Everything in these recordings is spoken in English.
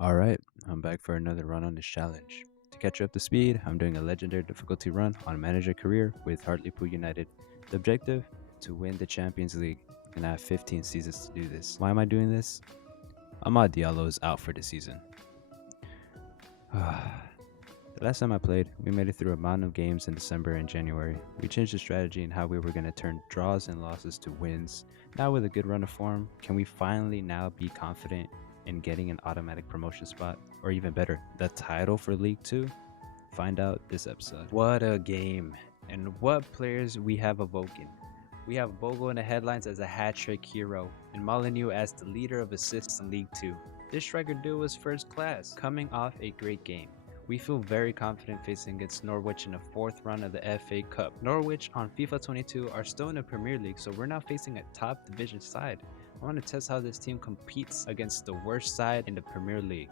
Alright, I'm back for another run on this challenge. To catch you up to speed, I'm doing a legendary difficulty run on manager career with Hartlepool United. The objective? To win the Champions League, and I have 15 seasons to do this. Why am I doing this? Ahmad Diallo is out for the season. The last time I played, we made it through a mountain of games in December and January. We changed the strategy and how we were going to turn draws and losses to wins. Now with a good run of form, can we finally now be confident in getting an automatic promotion spot? Or even better, the title for League 2? Find out this episode. What a game, and what players we have awoken. We have Bogo in the headlines as a hat-trick hero, and Molyneux as the leader of assists in League 2. This striker duo is first class, coming off a great game. We feel very confident facing against Norwich in the fourth round of the FA Cup. Norwich on FIFA 22 are still in the Premier League, so we're now facing a top division side. I want to test how this team competes against the worst side in the Premier League.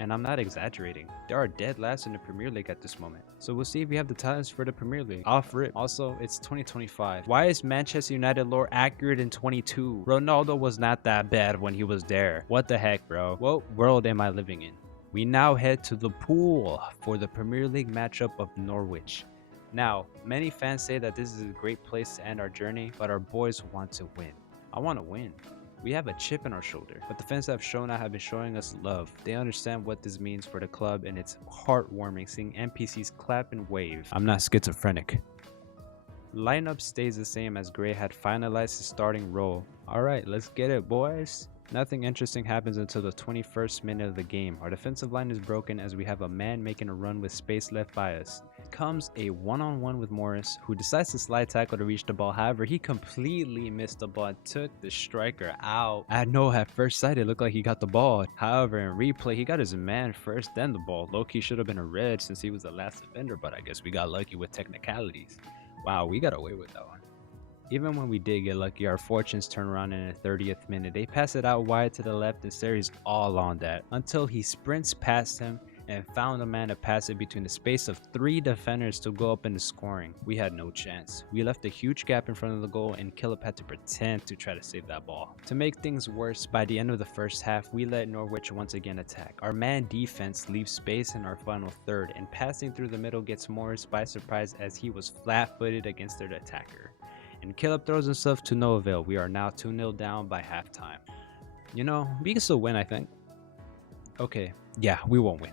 And I'm not exaggerating. There are dead last in the Premier League at this moment. So we'll see if we have the talents for the Premier League. Off rip. Also, it's 2025. Why is Manchester United lore accurate in 22? Ronaldo was not that bad when he was there. What the heck, bro? What world am I living in? We now head to the pool for the Premier League matchup of Norwich. Now, many fans say that this is a great place to end our journey, but our boys want to win. I want to win. We have a chip in our shoulder, but the fans that have shown up have been showing us love. They understand what this means for the club, and it's heartwarming seeing NPCs clap and wave. I'm not schizophrenic. Lineup stays the same as Gray had finalized his starting role. Alright, let's get it, boys. Nothing interesting happens until the 21st minute of the game. Our defensive line is broken as we have a man making a run with space left by us. Comes a one-on-one with Morris, who decides to slide tackle to reach the ball. However, he completely missed the ball and took the striker out. At first sight, it looked like he got the ball. However, in replay, he got his man first, then the ball. Low-key should have been a red since he was the last defender, but I guess we got lucky with technicalities. Wow, we got away with that one. Even when we did get lucky, our fortunes turn around in the 30th minute. They pass it out wide to the left and Sari's all on that until he sprints past him and found a man to pass it between the space of 3 defenders to go up into scoring. We had no chance. We left a huge gap in front of the goal and Killip had to pretend to try to save that ball. To make things worse, by the end of the first half, we let Norwich once again attack. Our man defense leaves space in our final third, and passing through the middle gets Morris by surprise as he was flat-footed against their attacker. And Killip throws himself to no avail. We are now 2-0 down by halftime. You know, we can still win, I think. Okay, yeah, we won't win.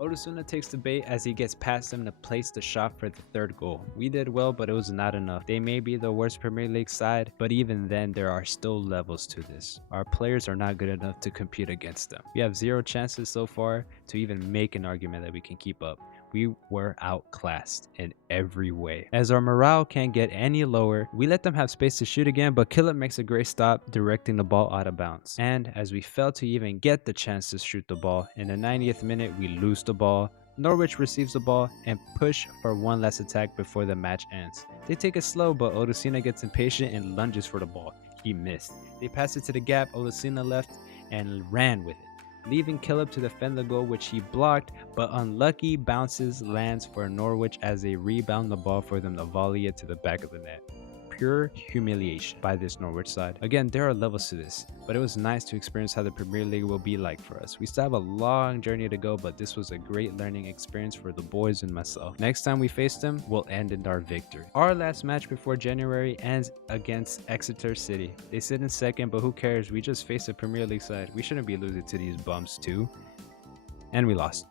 Odasuna takes the bait as he gets past him to place the shot for the third goal. We did well, but it was not enough. They may be the worst Premier League side, but even then, there are still levels to this. Our players are not good enough to compete against them. We have 0 chances so far to even make an argument that we can keep up. We were outclassed in every way. As our morale can't get any lower, we let them have space to shoot again, but Killip makes a great stop, directing the ball out of bounds. And as we fail to even get the chance to shoot the ball, in the 90th minute we lose the ball. Norwich receives the ball and push for one last attack before the match ends. They take it slow, but Odasina gets impatient and lunges for the ball. He missed. They pass it to the gap, Odasina left and ran with it, leaving Killip to defend the goal, which he blocked, but unlucky bounces lands for Norwich as they rebound the ball for them to volley it to the back of the net. Pure humiliation by this Norwich side. Again, there are levels to this, but it was nice to experience how the Premier League will be like for us. We still have a long journey to go, but this was a great learning experience for the boys and myself. Next time we face them, we'll end in our victory. Our last match before January ends against Exeter City. They sit in second, but who cares? We just faced a Premier League side. We shouldn't be losing to these bums too. And we lost.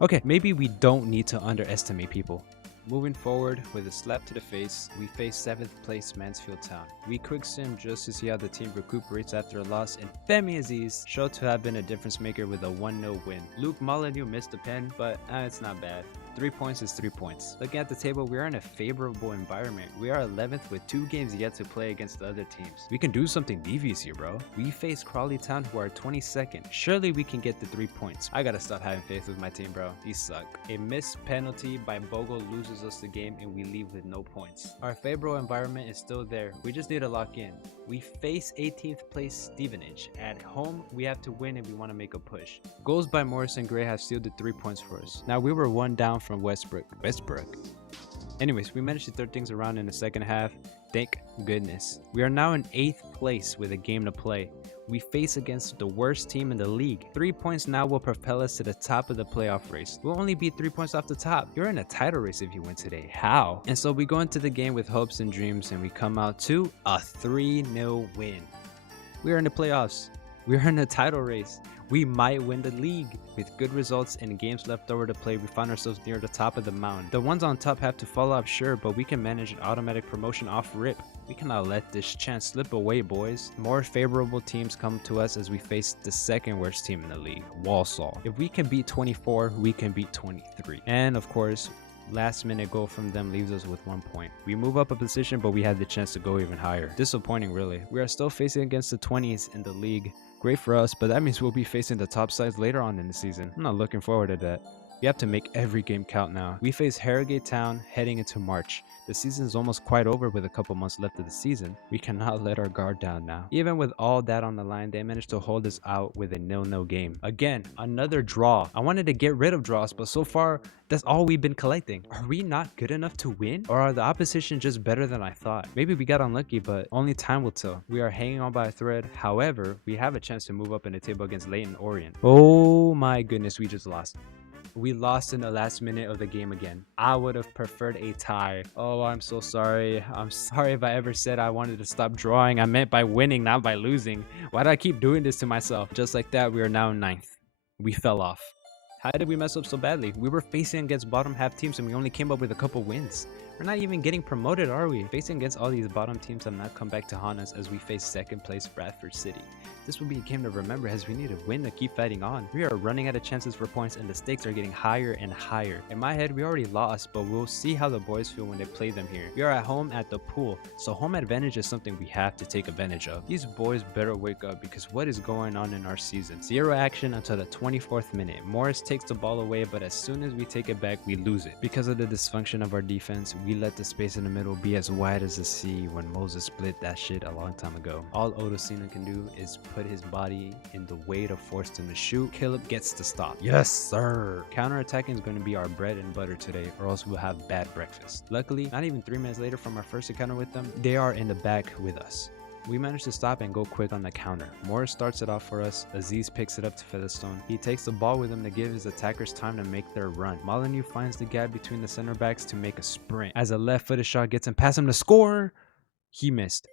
Okay, maybe we don't need to underestimate people. Moving forward with a slap to the face, we face 7th place Mansfield Town. We quick sim just to see how the team recuperates after a loss, and Femi Aziz showed to have been a difference maker with a 1-0 win. Luke Molyneux missed the pen, but it's not bad. 3 points is 3 points. Looking at the table, we are in a favorable environment. We are 11th with 2 games yet to play against the other teams. We can do something devious here, bro. We face Crawley Town, who are 22nd. Surely we can get the 3 points. I gotta stop having faith with my team, bro. These suck. A missed penalty by Bogo loses us the game and we leave with no points. Our favorable environment is still there. We just need to lock in. We face 18th place Stevenage. At home, we have to win if we want to make a push. Goals by Morris and Gray have sealed the 3 points for us. Now we were 1 down from Westbrook. Anyways, we managed to turn things around in the second half. Thank goodness. We are now in 8th place with a game to play. We face against the worst team in the league. 3 points now will propel us to the top of the playoff race. We'll only be 3 points off the top. You're in a title race if you win today. How? And so we go into the game with hopes and dreams, and we come out to a 3-0 win. We are in the playoffs. We're in a title race. We might win the league. With good results and games left over to play, we find ourselves near the top of the mountain. The ones on top have to fall off, sure, but we can manage an automatic promotion off rip. We cannot let this chance slip away, boys. More favorable teams come to us as we face the second worst team in the league, Walsall. If we can beat 24, we can beat 23. And of course, last minute goal from them leaves us with 1 point. We move up a position, but we had the chance to go even higher. Disappointing, really. We are still facing against the 20s in the league. Great for us, but that means we'll be facing the top sides later on in the season. I'm not looking forward to that. We have to make every game count now. We face Harrogate Town heading into March. The season is almost quite over with a couple months left of the season. We cannot let our guard down now. Even with all that on the line, they managed to hold us out with a 0-0 game. Again, another draw. I wanted to get rid of draws, but so far, that's all we've been collecting. Are we not good enough to win? Or are the opposition just better than I thought? Maybe we got unlucky, but only time will tell. We are hanging on by a thread. However, we have a chance to move up in the table against Leyton Orient. Oh my goodness, we just lost. We lost in the last minute of the game again. I would have preferred a tie. Oh, I'm so sorry. I'm sorry if I ever said I wanted to stop drawing. I meant by winning, not by losing. Why do I keep doing this to myself? Just like that, we are now in 9th. We fell off. How did we mess up so badly? We were facing against bottom half teams and we only came up with a couple wins. We're not even getting promoted, are we? Facing against all these bottom teams have not come back to haunt us as we face second place Bradford City. This will be a game to remember as we need to win to keep fighting on. We are running out of chances for points and the stakes are getting higher and higher. In my head, we already lost, but we'll see how the boys feel when they play them here. We are at home at the pool, so home advantage is something we have to take advantage of. These boys better wake up because what is going on in our season? Zero action until the 24th minute. Morris takes the ball away, but as soon as we take it back, we lose it. Because of the dysfunction of our defense, we let the space in the middle be as wide as the sea when Moses split that shit a long time ago. All Odosina can do is put his body in the way to force them to shoot. Caleb gets to stop. Yes, sir. Counterattacking is going to be our bread and butter today, or else we'll have bad breakfast. Luckily, not even 3 minutes later from our first encounter with them, they are in the back with us. We managed to stop and go quick on the counter. Morris starts it off for us. Aziz picks it up to Featherstone. He takes the ball with him to give his attackers time to make their run. Molyneux finds the gap between the center backs to make a sprint. As a left-footed shot gets him past him to score, he missed.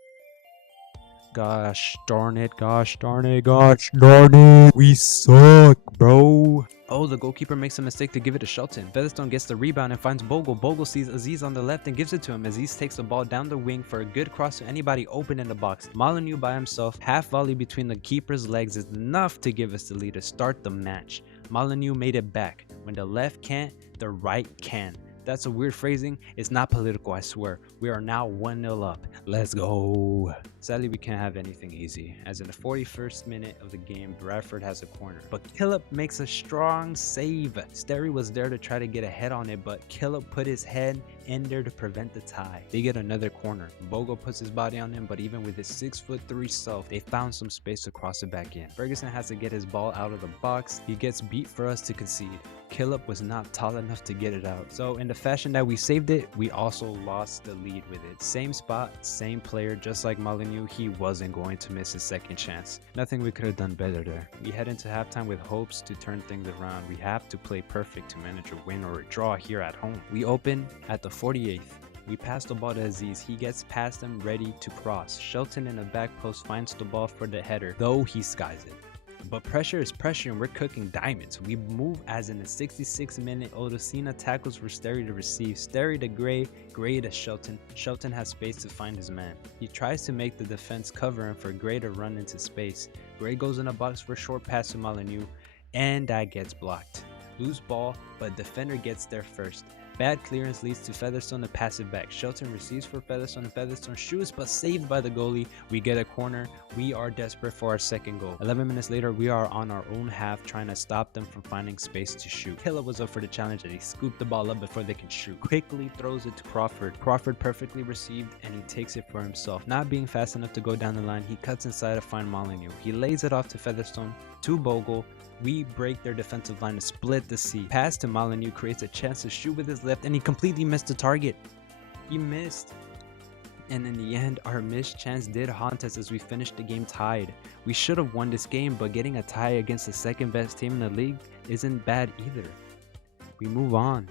Gosh darn it, gosh darn it, gosh darn it. We suck, bro. Oh, the goalkeeper makes a mistake to give it to Shelton. Featherstone gets the rebound and finds Bogle. Bogle sees Aziz on the left and gives it to him. Aziz takes the ball down the wing for a good cross to anybody open in the box. Molyneux by himself, half volley between the keeper's legs is enough to give us the lead to start the match. Molyneux made it back. When the left can't, the right can. That's a weird phrasing. It's not political, I swear. We are now 1-0 up. Let's go. Sadly, we can't have anything easy, as in the 41st minute of the game, Bradford has a corner. But Killip makes a strong save. Sterry was there to try to get a head on it, but Killip put his head in there to prevent the tie. They get another corner. Bogle puts his body on him, but even with his 6'3" self, they found some space to cross it back in. Ferguson has to get his ball out of the box. He gets beat for us to concede. Killip was not tall enough to get it out. So in the fashion that we saved it, we also lost the lead with it. Same spot, same player, just like Molyneux, he wasn't going to miss his second chance. Nothing we could have done better there. We head into halftime with hopes to turn things around. We have to play perfect to manage a win or a draw here at home. We open at the 48th. We pass the ball to Aziz. He gets past him, ready to cross. Shelton in the back post finds the ball for the header, though he skies it. But pressure is pressure and we're cooking diamonds. We move as in the 66th minute. Odosina tackles for Sterry to receive. Sterry to Gray, Gray to Shelton. Shelton has space to find his man. He tries to make the defense cover him for Gray to run into space. Gray goes in a box for a short pass to Molyneux, and that gets blocked. Loose ball, but defender gets there first. Bad clearance leads to Featherstone to pass it back. Shelton receives for Featherstone and Featherstone shoots, but saved by the goalie. We get a corner. We are desperate for our second goal. 11 minutes later, we are on our own half trying to stop them from finding space to shoot. Killa was up for the challenge and he scooped the ball up before they can shoot. Quickly throws it to Crawford. Crawford perfectly received and he takes it for himself. Not being fast enough to go down the line, he cuts inside to find Molyneux. He lays it off to Featherstone, to Bogle. We break their defensive line to split the sea. Pass to Molyneux creates a chance to shoot with his left and he completely missed the target. He missed. And in the end, our missed chance did haunt us as we finished the game tied. We should have won this game, but getting a tie against the second best team in the league isn't bad either. We move on.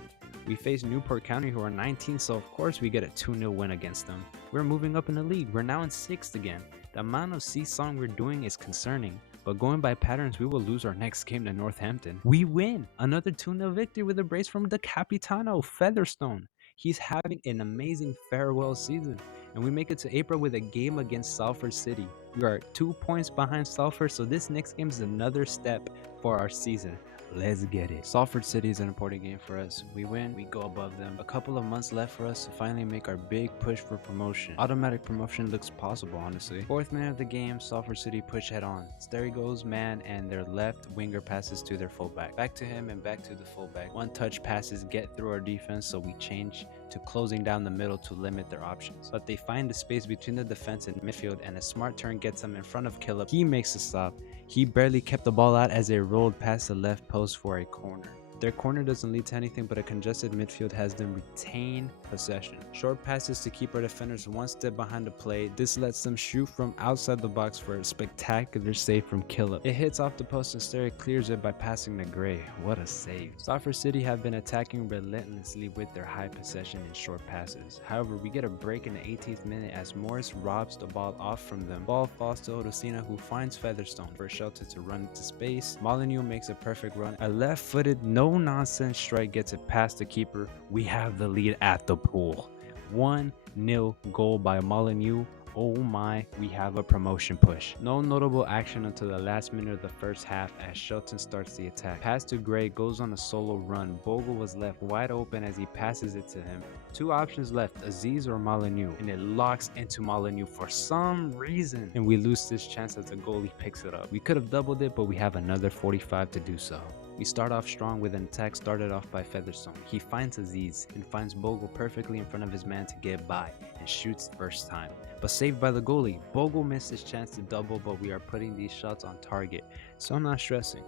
We face Newport County, who are 19, so of course we get a 2-0 win against them. We're moving up in the league. We're now in 6th again. The amount of seesaw we're doing is concerning, but going by patterns, we will lose our next game to Northampton. We win! Another 2-0 victory with a brace from the Capitano, Featherstone. He's having an amazing farewell season, and we make it to April with a game against Salford City. We are 2 points behind Salford, so this next game is another step for our season. Let's get it. Salford City is an important game for us. We win, we go above them. A couple of months left for us to finally make our big push for promotion. Automatic promotion looks possible, honestly. 4th minute of the game, Salford City push head on. Sterry goes man, and their left winger passes to their fullback. Back to him and back to the fullback. One touch passes get through our defense, so we change to closing down the middle to limit their options. But they find the space between the defense and midfield, and a smart turn gets them in front of Killip. He makes a stop. He barely kept the ball out as they rolled past the left post for a corner. Their corner doesn't lead to anything, but a congested midfield has them retain possession. Short passes to keep our defenders one step behind the play. This lets them shoot from outside the box for a spectacular save from Killip. It hits off the post and Sterry clears it by passing to Gray. What a save. Salford City have been attacking relentlessly with their high possession and short passes. However, we get a break in the 18th minute as Morris robs the ball off from them. Ball falls to Odosina, who finds Featherstone for a shelter to run into space. Molyneux makes a perfect run. A left-footed, no-nonsense strike gets it past the keeper. We have the lead at the pool. 1-0 goal by Molyneux. Oh my, we have a promotion push. No notable action until the last minute of the first half as Shelton starts the attack. Pass to Gray goes on a solo run. Bogle was left wide open as he passes it to him. 2 options left, Aziz or Molyneux, and it locks into Molyneux for some reason. And we lose this chance as the goalie picks it up. We could have doubled it, but we have another 45 to do so. We start off strong with an attack started off by Featherstone. He finds Aziz and finds Bogle perfectly in front of his man to get by and shoots first time. But saved by the goalie. Bogle missed his chance to double, but we are putting these shots on target, so I'm not stressing.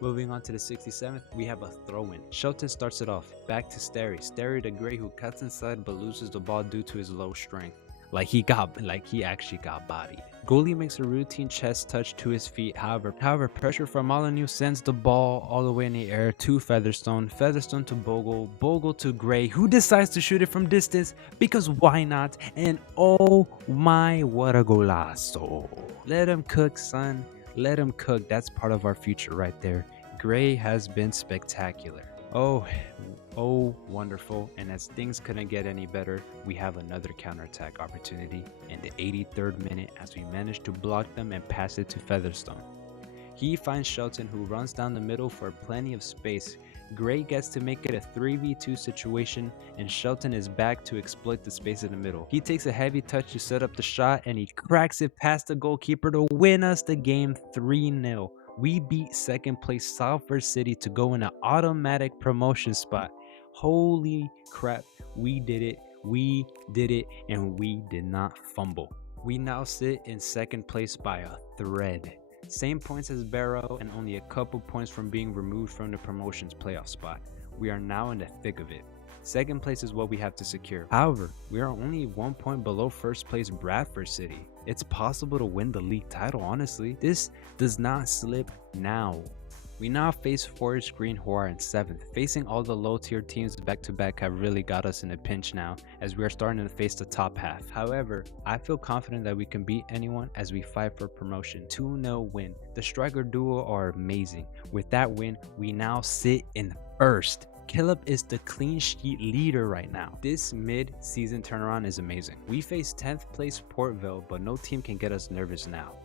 Moving on to the 67th, we have a throw-in. Shelton starts it off. Back to Sterry. Sterry to Gray, who cuts inside but loses the ball due to his low strength. Like he actually got bodied. Goalie makes a routine chest touch to his feet. However, pressure from Molyneux sends the ball all the way in the air to Featherstone. Featherstone to Bogle. Bogle to Gray, who decides to shoot it from distance because why not? And oh my, what a golazo. Let him cook, son. Let him cook. That's part of our future right there. Gray has been spectacular. Oh, wonderful. And as things couldn't get any better, we have another counterattack opportunity in the 83rd minute as we manage to block them and pass it to Featherstone. He finds Shelton, who runs down the middle for plenty of space. Gray gets to make it a 3v2 situation, and Shelton is back to exploit the space in the middle. He takes a heavy touch to set up the shot, and he cracks it past the goalkeeper to win us the game 3-0. We beat second place Salford City to go in an automatic promotion spot. Holy crap, we did it, and we did not fumble. We now sit in second place by a thread. Same points as Barrow and only a couple points from being removed from the promotions playoff spot. We are now in the thick of it. Second place is what we have to secure. However, we are only 1 point below first place Bradford City. It's possible to win the league title, honestly. This does not slip now. We now face Forest Green, who are in 7th. Facing all the low tier teams back to back have really got us in a pinch now, as we are starting to face the top half. However, I feel confident that we can beat anyone as we fight for promotion. 2-0 win. The striker duo are amazing. With that win, we now sit in first. Killip is the clean sheet leader right now. This mid-season turnaround is amazing. We face 10th place Port Vale, but no team can get us nervous now.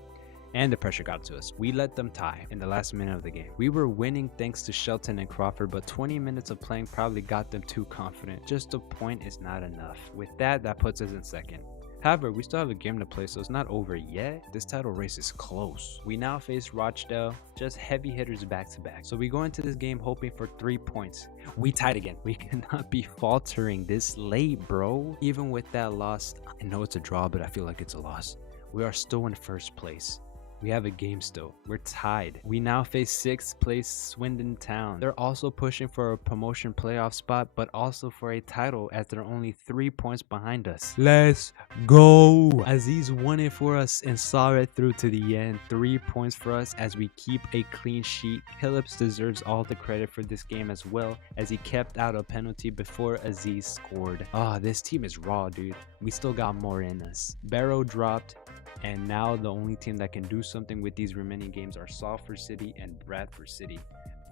And the pressure got to us. We let them tie in the last minute of the game. We were winning thanks to Shelton and Crawford, but 20 minutes of playing probably got them too confident. Just a point is not enough. With that puts us in second. However, we still have a game to play, so it's not over yet. This title race is close. We now face Rochdale, just heavy hitters back to back. So we go into this game hoping for 3 points. We tied again. We cannot be faltering this late, bro. Even with that loss, I know it's a draw, but I feel like it's a loss. We are still in first place. We have a game still. We're tied. We now face 6th place Swindon Town. They're also pushing for a promotion playoff spot, but also for a title as they're only 3 points behind us. Let's go! Aziz won it for us and saw it through to the end. 3 points for us as we keep a clean sheet. Phillips deserves all the credit for this game as well, as he kept out a penalty before Aziz scored. This team is raw, dude. We still got more in us. Barrow dropped, and now the only team that can do something with these remaining games are Salford City and Bradford City.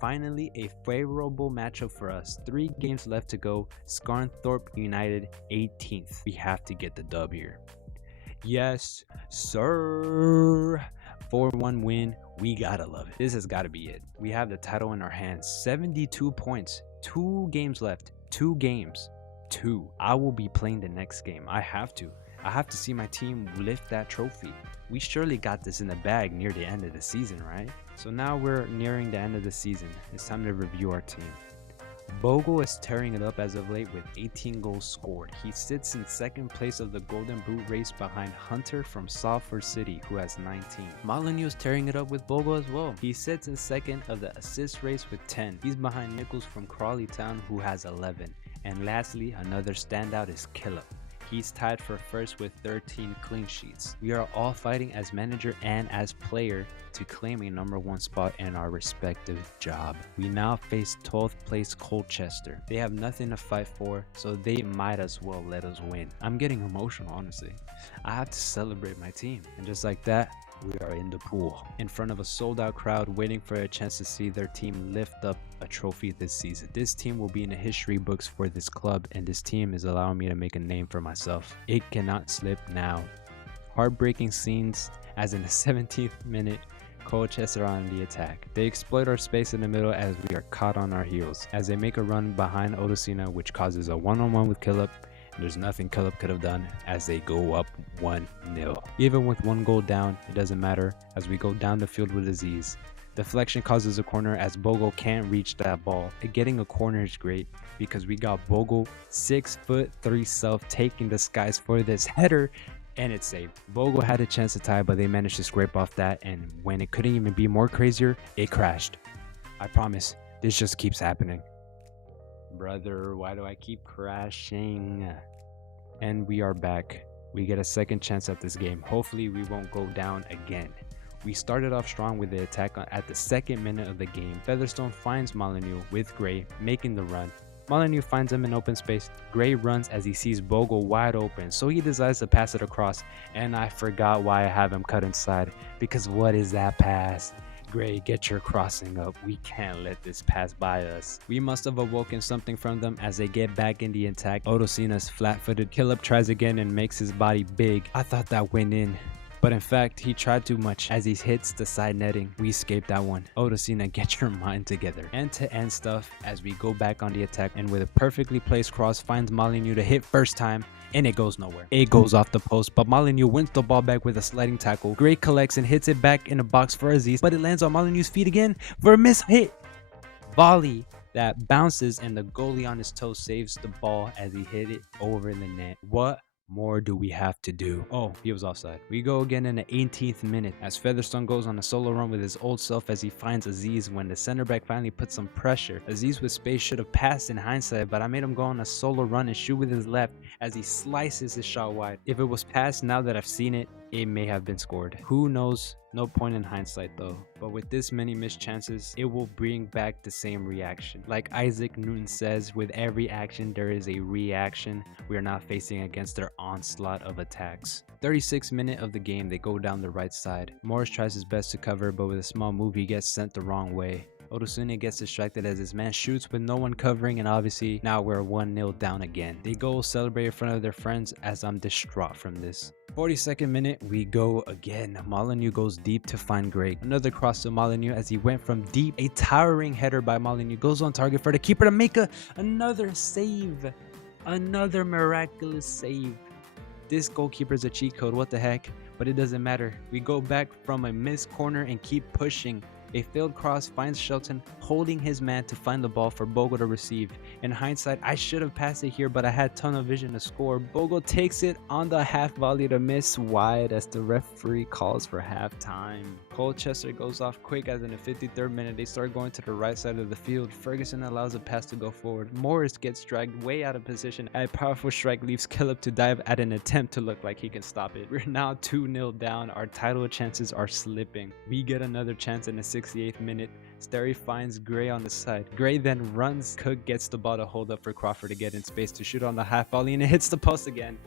Finally, a favorable matchup for us. 3 games left to go. Scunthorpe United 18th. We have to get the dub here. Yes, sir. 4-1 win. We gotta love it. This has got to be it. We have the title in our hands. 72 points. 2 games left. 2 games. 2. I will be playing the next game. I have to see my team lift that trophy. We surely got this in the bag near the end of the season, right? So now we're nearing the end of the season. It's time to review our team. Bogle is tearing it up as of late with 18 goals scored. He sits in 2nd place of the Golden Boot race behind Hunter from Salford City, who has 19. Molyneux is tearing it up with Bogle as well. He sits in 2nd of the assist race with 10. He's behind Nichols from Crawley Town, who has 11. And lastly, another standout is Killip. He's tied for 1st with 13 clean sheets. We are all fighting as manager and as player to claim a number 1 spot in our respective job. We now face 12th place Colchester. They have nothing to fight for, so they might as well let us win. I'm getting emotional, honestly. I have to celebrate my team. And just like that, we are in the pool in front of a sold-out crowd waiting for a chance to see their team lift up a trophy this season. This team will be in the history books for this club, and this team is allowing me to make a name for myself. It cannot slip now. Heartbreaking scenes as in the 17th minute, Colchester on the attack. They exploit our space in the middle as we are caught on our heels as they make a run behind Odosina, which causes a one-on-one with Killip. There's nothing Killip could have done as they go up 1-0. Even with 1 goal down, it doesn't matter as we go down the field with Aziz. Deflection causes a corner as Bogle can't reach that ball. Getting a corner is great because we got Bogle 6'3" self taking the skies for this header, and it's saved. Bogle had a chance to tie, but they managed to scrape off that, and when it couldn't even be more crazier, it crashed. I promise, this just keeps happening. Brother, why do I keep crashing? And we are back. We get a second chance at this game. Hopefully we won't go down again. We started off strong with the attack at the 2nd minute of the game. Featherstone finds Molyneux with Gray making the run. Molyneux finds him in open space. Gray runs as he sees Bogle wide open, so he decides to pass it across. And I forgot why I have him cut inside, because what is that pass? Gray, get your crossing up. We can't let this pass by us. We must have awoken something from them as they get back in the attack. Odosina's flat-footed. Killip tries again and makes his body big. I thought that went in, but in fact, he tried too much as he hits the side netting. We escaped that one. Odosina, get your mind together. End-to-end stuff as we go back on the attack, and with a perfectly placed cross, finds Molyneux to hit first time, and it goes nowhere. It goes off the post, but Molyneux wins the ball back with a sliding tackle. Gray collects and hits it back in the box for Aziz, but it lands on Molyneux's feet again for a miss hit. Volley that bounces, and the goalie on his toe saves the ball as he hit it over the net. What more do we have to do? Oh, he was offside. We go again in the 18th minute as Featherstone goes on a solo run with his old self as he finds Aziz when the center back finally puts some pressure. Aziz with space should have passed in hindsight, but I made him go on a solo run and shoot with his left as he slices his shot wide. If it was passed now that I've seen it, it may have been scored. Who knows? No point in hindsight though. But with this many missed chances, it will bring back the same reaction. Like Isaac Newton says, with every action there is a reaction. We are not facing against their onslaught of attacks. 36th minute of the game, they go down the right side. Morris tries his best to cover, but with a small move he gets sent the wrong way. Odosuna gets distracted as his man shoots with no one covering, and obviously now we're 1-0 down again. They go celebrate in front of their friends as I'm distraught from this. 42nd minute, we go again. Molyneux goes deep to find Gray. Another cross to Molyneux as he went from deep. A towering header by Molyneux goes on target for the keeper to make another save. Another miraculous save. This goalkeeper's a cheat code, what the heck? But it doesn't matter. We go back from a missed corner and keep pushing. A failed cross finds Shelton holding his man to find the ball for Bogle to receive. In hindsight, I should have passed it here, but I had tunnel vision to score. Bogle takes it on the half volley to miss wide as the referee calls for halftime. Colchester goes off quick as in the 53rd minute they start going to the right side of the field. Ferguson allows a pass to go forward. Morris gets dragged way out of position. A powerful strike leaves Killip to dive at an attempt to look like he can stop it. We're now 2-0 down. Our title chances are slipping. We get another chance in the 68th minute. Sterry finds Gray on the side. Gray then runs. Cook gets the ball to hold up for Crawford to get in space to shoot on the half volley, and it hits the post again.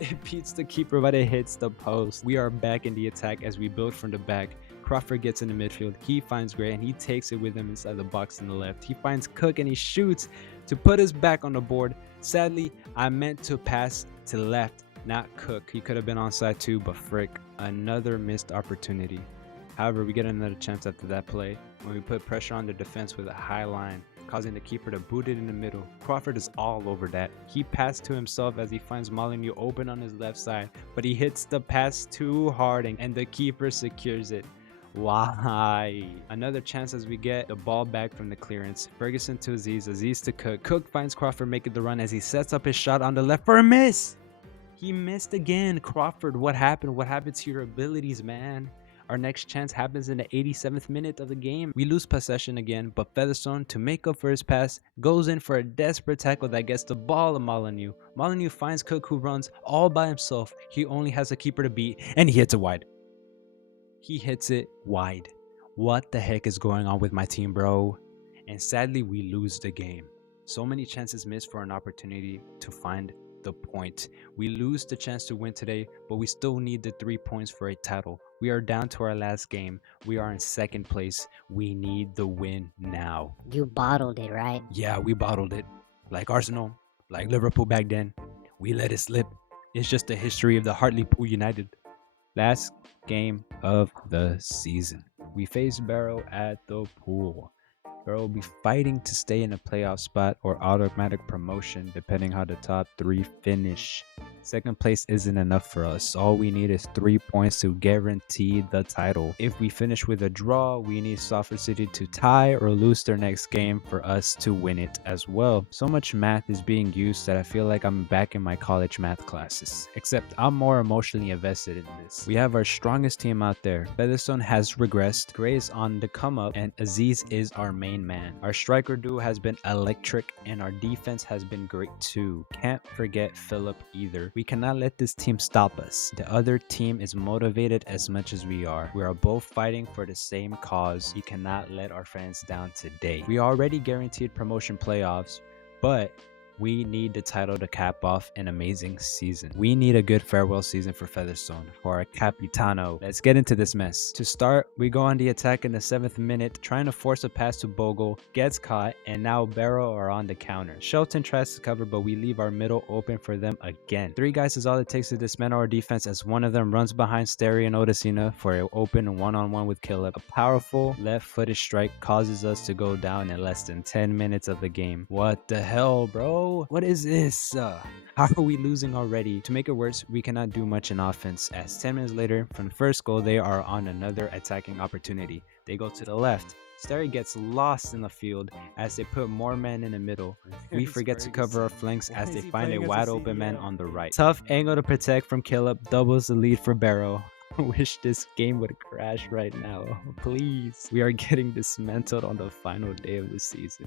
It beats the keeper, but it hits the post. We are back in the attack as we build from the back. Crawford gets in the midfield. He finds Gray and he takes it with him inside the box on the left. He finds Cook and he shoots to put us back on the board. Sadly, I meant to pass to left, not Cook. He could have been onside too, but frick, another missed opportunity. However, we get another chance after that play when we put pressure on the defense with a high line, causing the keeper to boot it in the middle. Crawford is all over that. He passed to himself as he finds Molyneux open on his left side, but he hits the pass too hard and the keeper secures it. Why? Another chance as we get the ball back from the clearance. Ferguson to Aziz, Aziz to Cook. Cook finds Crawford making the run as he sets up his shot on the left for a miss. He missed again. Crawford, what happened? What happened to your abilities, man? Our next chance happens in the 87th minute of the game. We lose possession again, but Featherstone, to make up for his pass, goes in for a desperate tackle that gets the ball to Molyneux. Molyneux finds Cook, who runs all by himself. He only has a keeper to beat, and he hits it wide. He hits it wide. What the heck is going on with my team, bro? And sadly, we lose the game. So many chances missed for an opportunity to find the point. We lose the chance to win today, but we still need the 3 points for a title. We are down to our last game. We are in second place. We need the win now. You bottled it, right? Yeah, we bottled it. Like Arsenal, like Liverpool back then. We let it slip. It's just the history of the Hartlepool United. Last game of the season. We face Barrow at the pool. Barrow will be fighting to stay in a playoff spot or automatic promotion depending how the top 3 finish. Second place isn't enough for us. All we need is 3 points to guarantee the title. If we finish with a draw, we need Salford City to tie or lose their next game for us to win it as well. So much math is being used that I feel like I'm back in my college math classes. Except I'm more emotionally invested in this. We have our strongest team out there. Featherstone has regressed. Gray is on the come up and Aziz is our main man. Our striker duo has been electric and our defense has been great too. Can't forget Philip either. We cannot let this team stop us. The other team is motivated as much as we are. We are both fighting for the same cause. We cannot let our fans down today. We already guaranteed promotion playoffs, but we need the title to cap off an amazing season. We need a good farewell season for Featherstone, for our Capitano. Let's get into this mess. To start, we go on the attack in the 7th minute, trying to force a pass to Bogle, gets caught, and now Barrow are on the counter. Shelton tries to cover, but we leave our middle open for them again. 3 guys is all it takes to dismantle our defense as one of them runs behind Sterry and Odesina for an open one-on-one with Killip. A powerful left-footed strike causes us to go down in less than 10 minutes of the game. What the hell, bro? What is this? How are we losing already? To make it worse, we cannot do much in offense, as 10 minutes later, from the first goal, they are on another attacking opportunity. They go to the left. Sterry gets lost in the field as they put more men in the middle. We forget to cover our flanks as they find a wide open man on the right. Tough angle to protect from Killip doubles the lead for Barrow. I wish this game would crash right now. Please. We are getting dismantled on the final day of the season.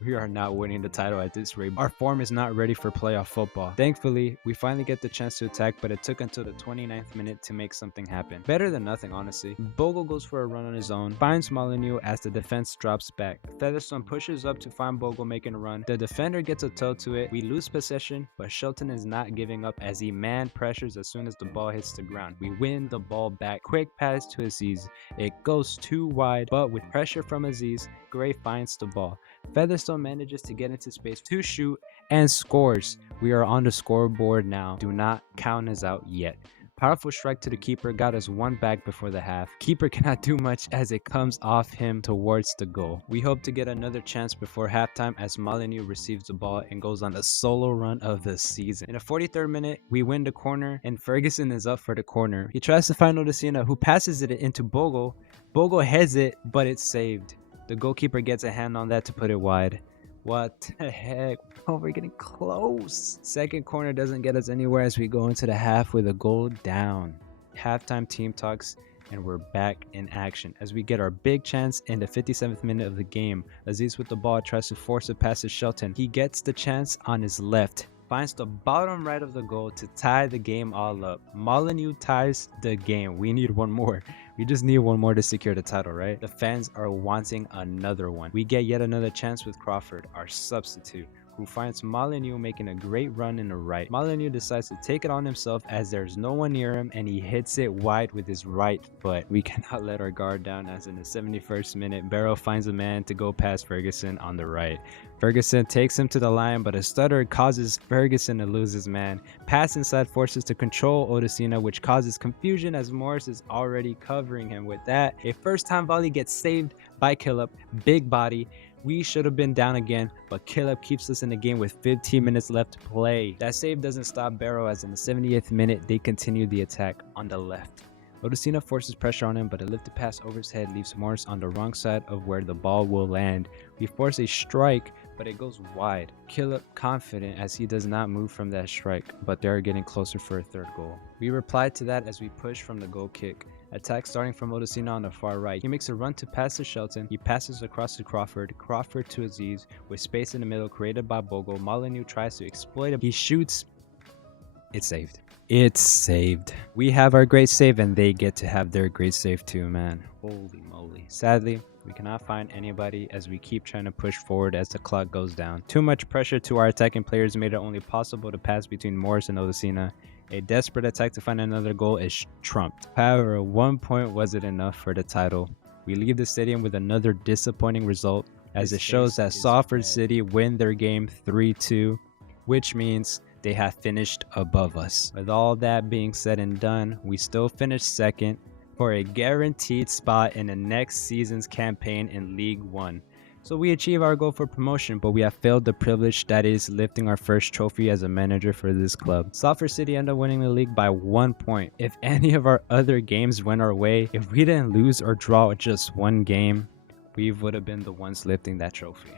We are not winning the title at this rate. Our form is not ready for playoff football. Thankfully, we finally get the chance to attack, but it took until the 29th minute to make something happen. Better than nothing, honestly. Bogle goes for a run on his own, finds Molyneux as the defense drops back. Featherstone pushes up to find Bogle making a run. The defender gets a toe to it. We lose possession, but Shelton is not giving up as he man pressures as soon as the ball hits the ground. We win the ball back. Quick pass to Aziz. It goes too wide, but with pressure from Aziz, Gray finds the ball. Featherstone manages to get into space to shoot and scores. We are on the scoreboard now. Do not count us out yet. Powerful strike to the keeper got us one back before the half. Keeper cannot do much as it comes off him towards the goal. We hope to get another chance before halftime as Molyneux receives the ball and goes on the solo run of the season. In the 43rd minute, we win the corner and Ferguson is up for the corner. He tries to find Odesina, who passes it into Bogle, Bogo heads it, but it's saved. The goalkeeper gets a hand on that to put it wide. What the heck? Oh, we're getting close. Second corner doesn't get us anywhere as we go into the half with a goal down. Halftime team talks, and we're back in action as we get our big chance in the 57th minute of the game. Aziz with the ball tries to force a pass to Shelton. He gets the chance on his left, finds the bottom right of the goal to tie the game all up. Molyneux ties the game. We need one more. We just need one more to secure the title, right? The fans are wanting another one. We get yet another chance with Crawford, our substitute, who finds Molyneux making a great run in the right. Molyneux decides to take it on himself as there's no one near him, and he hits it wide with his right foot. We cannot let our guard down as in the 71st minute, Barrow finds a man to go past Ferguson on the right. Ferguson takes him to the line, but a stutter causes Ferguson to lose his man. Pass inside forces to control Odesina, which causes confusion as Morris is already covering him. With that, a first-time volley gets saved by Killip. Big body. We should have been down again, but Killip keeps us in the game with 15 minutes left to play. That save doesn't stop Barrow as in the 70th minute, they continue the attack on the left. Odesina forces pressure on him, but a lifted pass over his head leaves Morris on the wrong side of where the ball will land. We force a strike, but it goes wide. Killip confident as he does not move from that strike, but they are getting closer for a third goal. We reply to that as we push from the goal kick. Attack starting from Odesina on the far right. He makes a run to pass to Shelton. He passes across to Crawford. Crawford to Aziz with space in the middle created by Bogo. Molyneux tries to exploit it. He shoots. It's saved. It's saved. We have our great save and they get to have their great save too, man. Holy moly. Sadly, we cannot find anybody as we keep trying to push forward as the clock goes down. Too much pressure to our attacking players made it only possible to pass between Morris and Odesina. A desperate attack to find another goal is trumped. However, 1 point wasn't enough for the title. We leave the stadium with another disappointing result as it shows that Salford City win their game 3-2, which means they have finished above us. With all that being said and done, we still finished second for a guaranteed spot in the next season's campaign in League One. So we achieve our goal for promotion, but we have failed the privilege that is lifting our first trophy as a manager for this club. Salford City end up winning the league by 1 point. If any of our other games went our way, if we didn't lose or draw just one game, we would have been the ones lifting that trophy.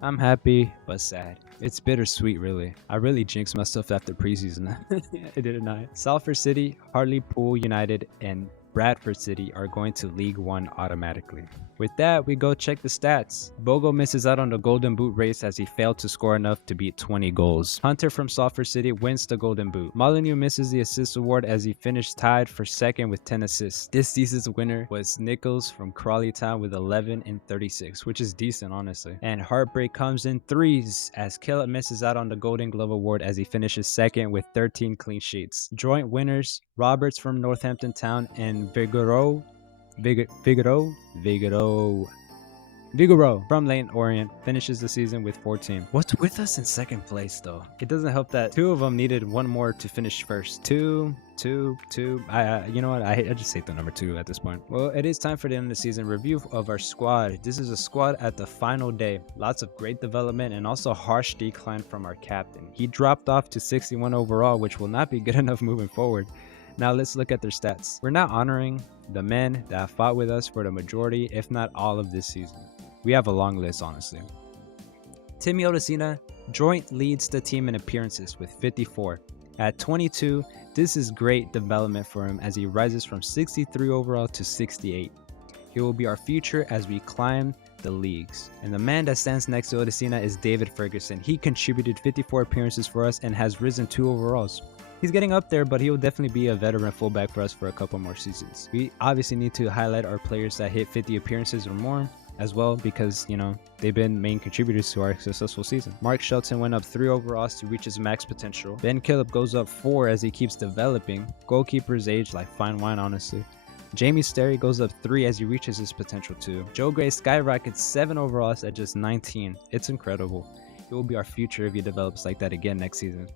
I'm happy, but sad. It's bittersweet, really. I really jinxed myself after preseason. I didn't I? Salford City, Hartlepool United, and Bradford City are going to League One automatically. With that, we go check the stats. Bogo misses out on the Golden Boot race as he failed to score enough to beat 20 goals. Hunter from Salford City wins the Golden Boot. Molyneux misses the assist award as he finished tied for second with 10 assists. This season's winner was Nichols from Crawley Town with 11 and 36, which is decent, honestly. And heartbreak comes in threes as Killip misses out on the Golden Glove award as he finishes second with 13 clean sheets. Joint winners, Roberts from Northampton Town and Figueroa from Leyton Orient finishes the season with 14. What's with us in second place though? It doesn't help that two of them needed one more to finish first. Two. You know what? I just hate the number 2 at this point. Well, it is time for the end of the season review of our squad. This is a squad at the final day. Lots of great development and also harsh decline from our captain. He dropped off to 61 overall, which will not be good enough moving forward. Now let's look at their stats. We're now honoring the men that have fought with us for the majority, if not all of this season. We have a long list, honestly. Timmy Odesina joint leads the team in appearances with 54. At 22, this is great development for him as he rises from 63 overall to 68. He will be our future as we climb the leagues. And the man that stands next to Odesina is David Ferguson. He contributed 54 appearances for us and has risen 2 overalls. He's getting up there, but he will definitely be a veteran fullback for us for a couple more seasons. We obviously need to highlight our players that hit 50 appearances or more as well because, you know, they've been main contributors to our successful season. Mark Shelton went up 3 overalls to reach his max potential. Ben Killip goes up 4 as he keeps developing. Goalkeepers age like fine wine, honestly. Jamie Sterry goes up 3 as he reaches his potential too. Joe Gray skyrockets 7 overalls at just 19. It's incredible. It will be our future if he develops like that again next season.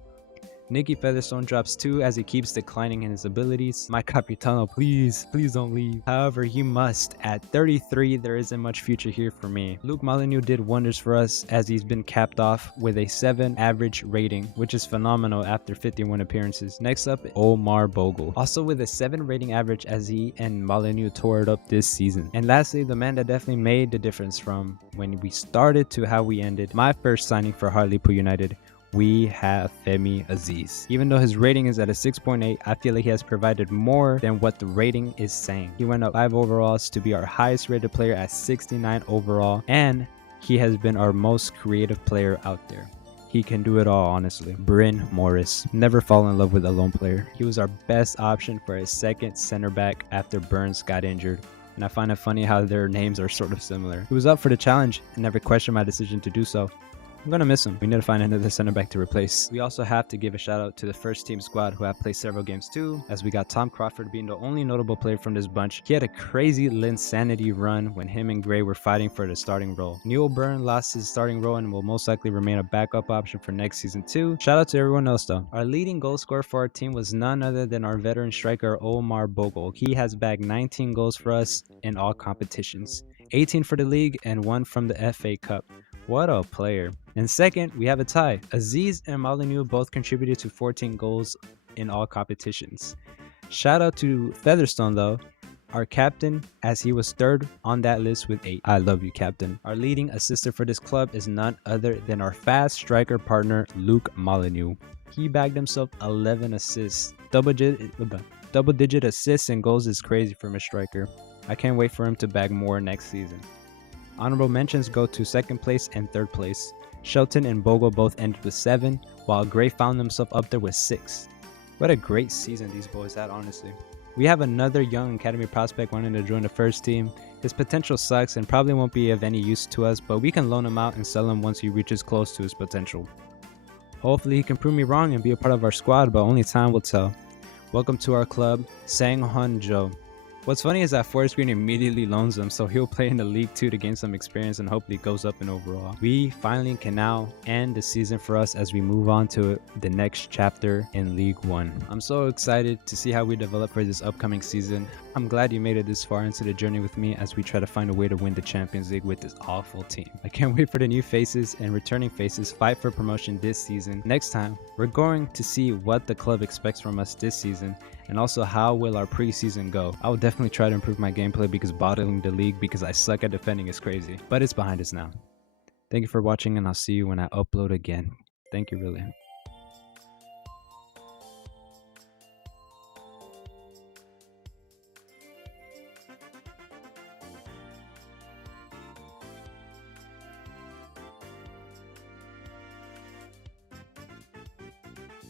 Nicky Featherstone drops 2 as he keeps declining in his abilities. My Capitano, please don't leave. However, he must. At 33, there isn't much future here for me. Luke Molyneux did wonders for us as he's been capped off with a 7 average rating, which is phenomenal after 51 appearances. Next up, Omar Bogle, also with a 7 rating average as he and Molyneux tore it up this season. And lastly, the man that definitely made the difference from when we started to how we ended, my first signing for Hartlepool United, we have Femi Aziz. Even though his rating is at a 6.8, I feel like he has provided more than what the rating is saying. He went up 5 overalls to be our highest rated player at 69 overall, and he has been our most creative player out there. He can do it all, honestly. Bryn Morris. Never fall in love with a lone player. He was our best option for a second center back after Burns got injured. And I find it funny how their names are sort of similar. He was up for the challenge and never questioned my decision to do so. I'm gonna miss him. We need to find another center back to replace. We also have to give a shout out to the first team squad who have played several games too, as we got Tom Crawford being the only notable player from this bunch. He had a crazy Linsanity run when him and Gray were fighting for the starting role. Neil Byrne lost his starting role and will most likely remain a backup option for next season too. Shout out to everyone else though. Our leading goal scorer for our team was none other than our veteran striker Omar Bogle. He has bagged 19 goals for us in all competitions, 18 for the league and 1 from the FA Cup. What a player. And second, we have a tie. Aziz and Molyneux both contributed to 14 goals in all competitions. Shout out to Featherstone though, our captain, as he was third on that list with 8. I love you, captain. Our leading assister for this club is none other than our fast striker partner, Luke Molyneux. He bagged himself 11 assists. Double-digit assists and goals is crazy from a striker. I can't wait for him to bag more next season. Honorable mentions go to second place and third place. Shelton and Bogle both ended with 7, while Gray found himself up there with 6. What a great season these boys had, honestly. We have another young academy prospect wanting to join the first team. His potential sucks and probably won't be of any use to us, but we can loan him out and sell him once he reaches close to his potential. Hopefully he can prove me wrong and be a part of our squad, but only time will tell. Welcome to our club, Sang-Hun Jo. What's funny is that Forest Green immediately loans him, so he'll play in the League 2 to gain some experience and hopefully goes up in overall. We finally can now end the season for us as we move on to the next chapter in League 1. I'm so excited to see how we develop for this upcoming season. I'm glad you made it this far into the journey with me as we try to find a way to win the Champions League with this awful team. I can't wait for the new faces and returning faces fight for promotion this season. Next time, we're going to see what the club expects from us this season and also how will our preseason go. I will definitely try to improve my gameplay because bottling the league because I suck at defending is crazy, but it's behind us now. Thank you for watching and I'll see you when I upload again. Thank you really.